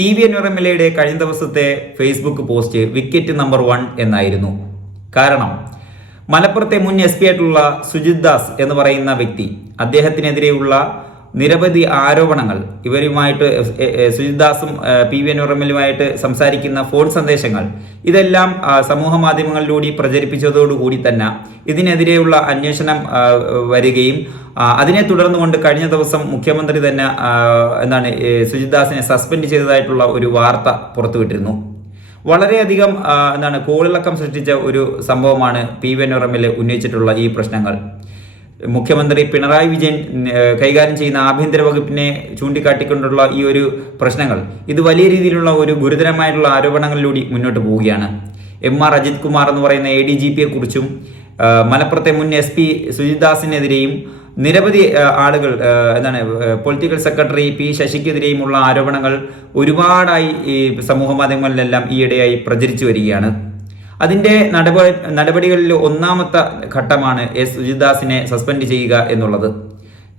P V N M L കഴിഞ്ഞ ദിവസത്തെ Facebook post wicket number one എന്നായിരുന്നു. കാരണം മലപ്പുറത്തെ മുൻ എസ് പി ആയിട്ടുള്ള സുജിത് ദാസ് എന്ന് പറയുന്ന വ്യക്തി അദ്ദേഹത്തിനെതിരെയുള്ള നിരവധി ആരോപണങ്ങൾ. ഇവരുമായിട്ട് സുജിദാസും പി വി അനുറമ്മലുമായിട്ട് സംസാരിക്കുന്ന ഫോൺ സന്ദേശങ്ങൾ. ഇതെല്ലാം സമൂഹ മാധ്യമങ്ങളിലൂടെ പ്രചരിപ്പിച്ചതോടുകൂടി തന്നെ ഇതിനെതിരെയുള്ള അന്വേഷണം വരികയും അതിനെ തുടർന്നുകൊണ്ട് കഴിഞ്ഞ ദിവസം മുഖ്യമന്ത്രി തന്നെ എന്താണ് സുജിദാസിനെ സസ്പെൻഡ് ചെയ്തതായിട്ടുള്ള ഒരു വാർത്ത പുറത്തുവിട്ടിരുന്നു. വളരെയധികം എന്താണ് കോളിളക്കം സൃഷ്ടിച്ച ഒരു സംഭവമാണ് പി വി എൻ ഉന്നയിച്ചിട്ടുള്ള ഈ പ്രശ്നങ്ങൾ. മുഖ്യമന്ത്രി പിണറായി വിജയൻ കൈകാര്യം ചെയ്യുന്ന ആഭ്യന്തര വകുപ്പിനെ ചൂണ്ടിക്കാട്ടിക്കൊണ്ടുള്ള ഈ ഒരു പ്രശ്നങ്ങൾ ഇത് വലിയ രീതിയിലുള്ള ഒരു ഗുരുതരമായിട്ടുള്ള ആരോപണങ്ങളിലൂടെ മുന്നോട്ട് പോവുകയാണ്. എം ആർ അജിത് കുമാർ എന്ന് പറയുന്ന എ ഡി ജി പിയെ കുറിച്ചും മലപ്പുറത്തെ മുൻ എസ് പി സുജിദാസിനെതിരെയും നിരവധി ആളുകൾ എന്താണ് പൊളിറ്റിക്കൽ സെക്രട്ടറി പി ശശിക്കെതിരെയുമുള്ള ആരോപണങ്ങൾ ഒരുപാടായി ഈ സമൂഹ മാധ്യമങ്ങളിലെല്ലാം ഈയിടെയായി പ്രചരിച്ചു വരികയാണ്. അതിന്റെ നടപടി നടപടികളിൽ ഒന്നാമത്തെ ഘട്ടമാണ് എസ് സുജിദാസിനെ സസ്പെൻഡ് ചെയ്യുക എന്നുള്ളത്.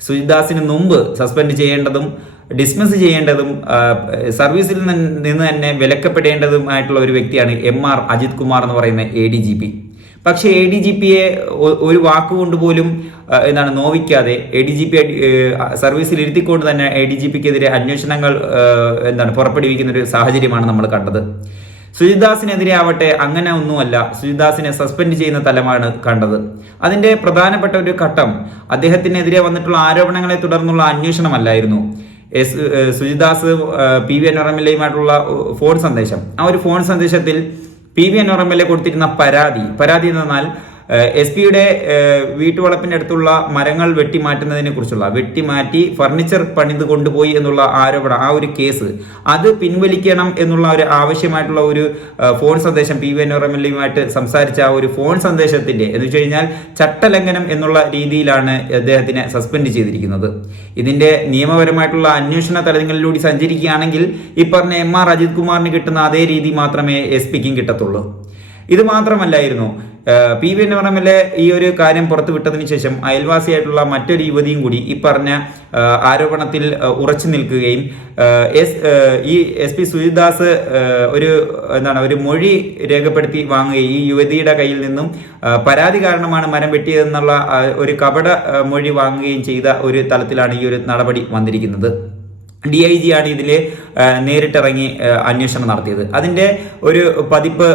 സുജിദാസിന് മുമ്പ് സസ്പെൻഡ് ചെയ്യേണ്ടതും ഡിസ്മിസ് ചെയ്യേണ്ടതും സർവീസിൽ നിന്ന് നിന്ന് തന്നെ വിലക്കപ്പെടേണ്ടതുമായിട്ടുള്ള ഒരു വ്യക്തിയാണ് എം ആർ അജിത് കുമാർ എന്ന് പറയുന്ന എ ഡി ജി പി. പക്ഷേ എ ഡി ജി പിയെ ഒരു വാക്കുകൊണ്ട് പോലും എന്താണ് നോവിക്കാതെ എ ഡി ജി പി സർവീസിൽ ഇരുത്തിക്കൊണ്ട് തന്നെ എ ഡി ജി പിക്കെതിരെ അന്വേഷണങ്ങൾ എന്താണ് പുറപ്പെടുവിക്കുന്ന ഒരു സാഹചര്യമാണ് നമ്മൾ കണ്ടത്. സുജിദാസിനെതിരെ ആവട്ടെ അങ്ങനെ ഒന്നുമല്ല. സുജിദാസിനെ സസ്പെൻഡ് ചെയ്യുന്ന തലമാണ് കണ്ടത്. അതിന്റെ പ്രധാനപ്പെട്ട ഒരു ഘട്ടം അദ്ദേഹത്തിനെതിരെ വന്നിട്ടുള്ള ആരോപണങ്ങളെ തുടർന്നുള്ള അന്വേഷണമല്ലായിരുന്നു. എസ് സുജിദാസ് പി വി എൻഒറമ്മിലയുമായിട്ടുള്ള ഫോൺ സന്ദേശം. ആ ഒരു ഫോൺ സന്ദേശത്തിൽ പി വി എൻഒറമ്മിലെ കൊടുത്തിരുന്ന പരാതി പരാതി എന്ന് പറഞ്ഞാൽ എസ് പിയുടെ വീട്ടുവളപ്പിന്റെ അടുത്തുള്ള മരങ്ങൾ വെട്ടിമാറ്റുന്നതിനെ കുറിച്ചുള്ള വെട്ടിമാറ്റി ഫർണിച്ചർ പണിത് കൊണ്ടുപോയി എന്നുള്ള ആരോപണം ആ ഒരു കേസ് അത് പിൻവലിക്കണം എന്നുള്ള ഒരു ആവശ്യമായിട്ടുള്ള ഒരു ഫോൺ സന്ദേശം പി വി എൻഒറമ്മിലയുമായിട്ട് സംസാരിച്ച ആ ഒരു ഫോൺ സന്ദേശത്തിന്റെ എന്ന് വെച്ച് കഴിഞ്ഞാൽ ചട്ടലംഘനം എന്നുള്ള രീതിയിലാണ് അദ്ദേഹത്തിനെ സസ്പെൻഡ് ചെയ്തിരിക്കുന്നത്. ഇതിന്റെ നിയമപരമായിട്ടുള്ള അന്വേഷണ തലങ്ങളിലൂടെ സഞ്ചരിക്കുകയാണെങ്കിൽ ഈ പറഞ്ഞ എം ആർ അജിത് കുമാറിന് കിട്ടുന്ന അതേ രീതി മാത്രമേ എസ് പിക്കും കിട്ടത്തുള്ളൂ. ഇത് മാത്രമല്ലായിരുന്നു പി വി എൻവറമ്മിലെ ഈ ഒരു കാര്യം പുറത്തു വിട്ടതിന് ശേഷം അയൽവാസിയായിട്ടുള്ള മറ്റൊരു യുവതിയും കൂടി ഈ പറഞ്ഞ ആരോപണത്തിൽ ഉറച്ചു നിൽക്കുകയും എസ് ഈ എസ് പി സുജിദാസ് ഒരു എന്താണ് ഒരു മൊഴി രേഖപ്പെടുത്തി വാങ്ങുകയും ഈ യുവതിയുടെ കയ്യിൽ നിന്നും പരാതി കാരണമാണ് മരം വെട്ടിയതെന്നുള്ള ഒരു കപട മൊഴി വാങ്ങുകയും ചെയ്ത ഒരു തലത്തിലാണ് ഈ ഒരു നടപടി വന്നിരിക്കുന്നത്. ഡി ഐ ജി ആണ് ഇതിൽ നേരിട്ടിറങ്ങി അന്വേഷണം നടത്തിയത്. അതിന്റെ ഒരു പതിപ്പ്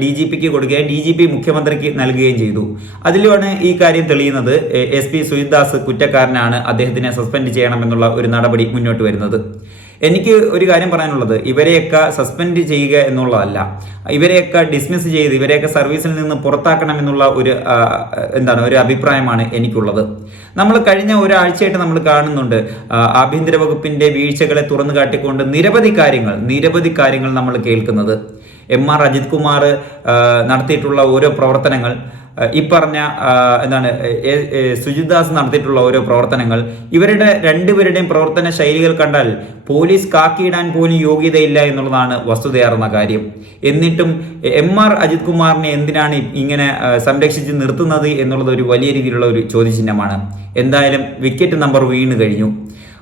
ഡി ജി പിക്ക് കൊടുക്കുകയും ഡി ജി പി മുഖ്യമന്ത്രിക്ക് നൽകുകയും ചെയ്തു. അതിലുമാണ് ഈ കാര്യം തെളിയുന്നത്. എസ് പി സുജിദാസ് കുറ്റക്കാരനാണ്. അദ്ദേഹത്തിനെ സസ്പെൻഡ് ചെയ്യണമെന്നുള്ള ഒരു നടപടി മുന്നോട്ട് വരുന്നത്. എനിക്ക് ഒരു കാര്യം പറയാനുള്ളത്. ഇവരെയൊക്കെ സസ്പെൻഡ് ചെയ്യുക എന്നുള്ളതല്ല. ഇവരെയൊക്കെ ഡിസ്മിസ് ചെയ്ത് ഇവരെയൊക്കെ സർവീസിൽ നിന്ന് പുറത്താക്കണം എന്നുള്ള ഒരു എന്താണ് ഒരു അഭിപ്രായമാണ് എനിക്കുള്ളത്. നമ്മൾ കഴിഞ്ഞ ഒരാഴ്ചയായിട്ട് നമ്മൾ കാണുന്നുണ്ട്. ആഭ്യന്തര വകുപ്പിന്റെ വീഴ്ചകളെ തുറന്നു കാട്ടിക്കൊണ്ട് നിരവധി കാര്യങ്ങൾ നിരവധി കാര്യങ്ങൾ നമ്മൾ കേൾക്കുന്നത്. എം ആർ അജിത് കുമാർ നടത്തിയിട്ടുള്ള ഓരോ പ്രവർത്തനങ്ങൾ ഈ പറഞ്ഞ എന്താണ് എ- എ- സുജിദാസ് നടത്തിയിട്ടുള്ള ഓരോ പ്രവർത്തനങ്ങൾ ഇവരുടെ രണ്ടുപേരുടെയും പ്രവർത്തന ശൈലികൾ കണ്ടാൽ പോലീസ് കാക്കിയിടാൻ പോലും യോഗ്യതയില്ല എന്നുള്ളതാണ് വസ്തുതയാർന്ന കാര്യം. എന്നിട്ടും എം ആർ അജിത് കുമാറിനെ എന്തിനാണ് ഇങ്ങനെ സംരക്ഷിച്ച് നിർത്തുന്നത് എന്നുള്ളത് ഒരു വലിയ രീതിയിലുള്ള ഒരു ചോദ്യചിഹ്നമാണ്. എന്തായാലും വിക്കറ്റ് നമ്പർ വീണ് കഴിഞ്ഞു.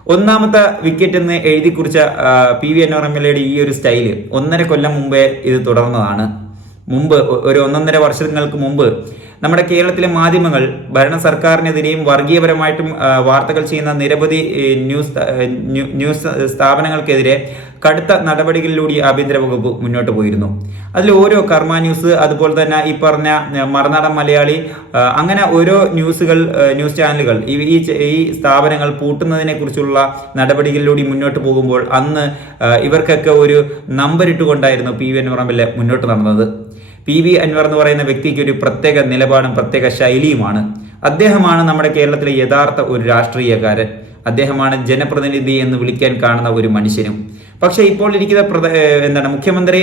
ഒന്നാമത്തെ വിക്കറ്റ് എന്ന് എഴുതി കുറിച്ച പി വി എൻഒറമ്മലയുടെ ഈ ഒരു സ്റ്റൈൽ ഒന്നര കൊല്ലം മുമ്പേ ഇത് തുടർന്നതാണ്. മുമ്പ് ഒരു ഒന്നൊന്നര വർഷങ്ങൾക്ക് മുമ്പ് നമ്മുടെ കേരളത്തിലെ മാധ്യമങ്ങൾ ഭരണ സർക്കാരിനെതിരെയും വർഗീയപരമായിട്ടും വാർത്തകൾ ചെയ്യുന്ന നിരവധി ന്യൂസ് ന്യൂസ് സ്ഥാപനങ്ങൾക്കെതിരെ കടുത്ത നടപടികളിലൂടെ ആഭ്യന്തര വകുപ്പ് മുന്നോട്ട് പോയിരുന്നു. അതിൽ ഓരോ കർമ്മ ന്യൂസ് അതുപോലെ തന്നെ ഈ പറഞ്ഞ മറുനാടൻ മലയാളി അങ്ങനെ ഓരോ ന്യൂസുകൾ ന്യൂസ് ചാനലുകൾ ഈ ഈ സ്ഥാപനങ്ങൾ പൂട്ടുന്നതിനെ കുറിച്ചുള്ള നടപടികളിലൂടെ മുന്നോട്ട് പോകുമ്പോൾ അന്ന് ഇവർക്കൊക്കെ ഒരു നമ്പർ ഇട്ടുകൊണ്ടായിരുന്നു പി വി എൻവറമ്പിലെ മുന്നോട്ട് നടന്നത്. പി വി അൻവർ എന്ന് പറയുന്ന വ്യക്തിക്ക് ഒരു പ്രത്യേക നിലപാടും പ്രത്യേക ശൈലിയുമാണ്. അദ്ദേഹമാണ് നമ്മുടെ കേരളത്തിലെ യഥാർത്ഥ ഒരു രാഷ്ട്രീയക്കാരൻ. അദ്ദേഹമാണ് ജനപ്രതിനിധി എന്ന് വിളിക്കാൻ കാണുന്ന ഒരു മനുഷ്യനും. പക്ഷേ ഇപ്പോൾ ഇരിക്കുന്ന എന്താണ് മുഖ്യമന്ത്രി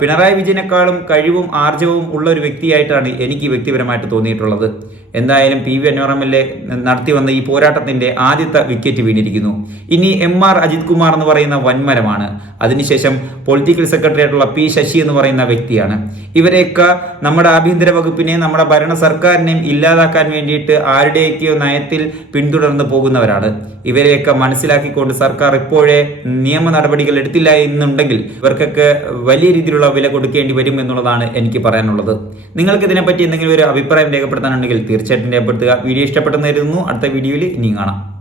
പിണറായി വിജയനേക്കാളും കഴിവും ആർജവും ഉള്ള ഒരു വ്യക്തിയായിട്ടാണ് എനിക്ക് വ്യക്തിപരമായിട്ട് തോന്നിയിട്ടുള്ളത്. എന്തായാലും പി വി അൻവറമ്മലെ നടത്തി വന്ന ഈ പോരാട്ടത്തിന്റെ ആദ്യത്തെ വിക്കറ്റ് വീണിരിക്കുന്നു. ഇനി എം ആർ അജിത് കുമാർ എന്ന് പറയുന്ന വൻമരമാണ്. അതിനുശേഷം പൊളിറ്റിക്കൽ സെക്രട്ടറി ആയിട്ടുള്ള പി ശശി എന്ന് പറയുന്ന വ്യക്തിയാണ്. ഇവരെയൊക്കെ നമ്മുടെ ആഭ്യന്തര വകുപ്പിനെയും നമ്മുടെ ഭരണ സർക്കാരിനെയും ഇല്ലാതാക്കാൻ വേണ്ടിയിട്ട് ആരുടെയൊക്കെയോ നയത്തിൽ പിന്തുടർന്ന് പോകുന്നവരാണ്. ഇവരെയൊക്കെ മനസ്സിലാക്കിക്കൊണ്ട് സർക്കാർ ഇപ്പോഴേ നിയമ നടപടികൾ എടുത്തില്ല എന്നുണ്ടെങ്കിൽ ഇവർക്കൊക്കെ വലിയ രീതിയിലുള്ള വില കൊടുക്കേണ്ടി വരും എന്നുള്ളതാണ് എനിക്ക് പറയാനുള്ളത്. നിങ്ങൾക്ക് ഇതിനെപ്പറ്റി എന്തെങ്കിലും ഒരു അഭിപ്രായം രേഖപ്പെടുത്താനുണ്ടെങ്കിൽ തീർച്ചയായിട്ടും രേഖപ്പെടുത്തുക. വീഡിയോ ഇഷ്ടപ്പെട്ടെന്ന് കരുതുന്നു. അടുത്ത വീഡിയോയിൽ ഇനിയും കാണാം.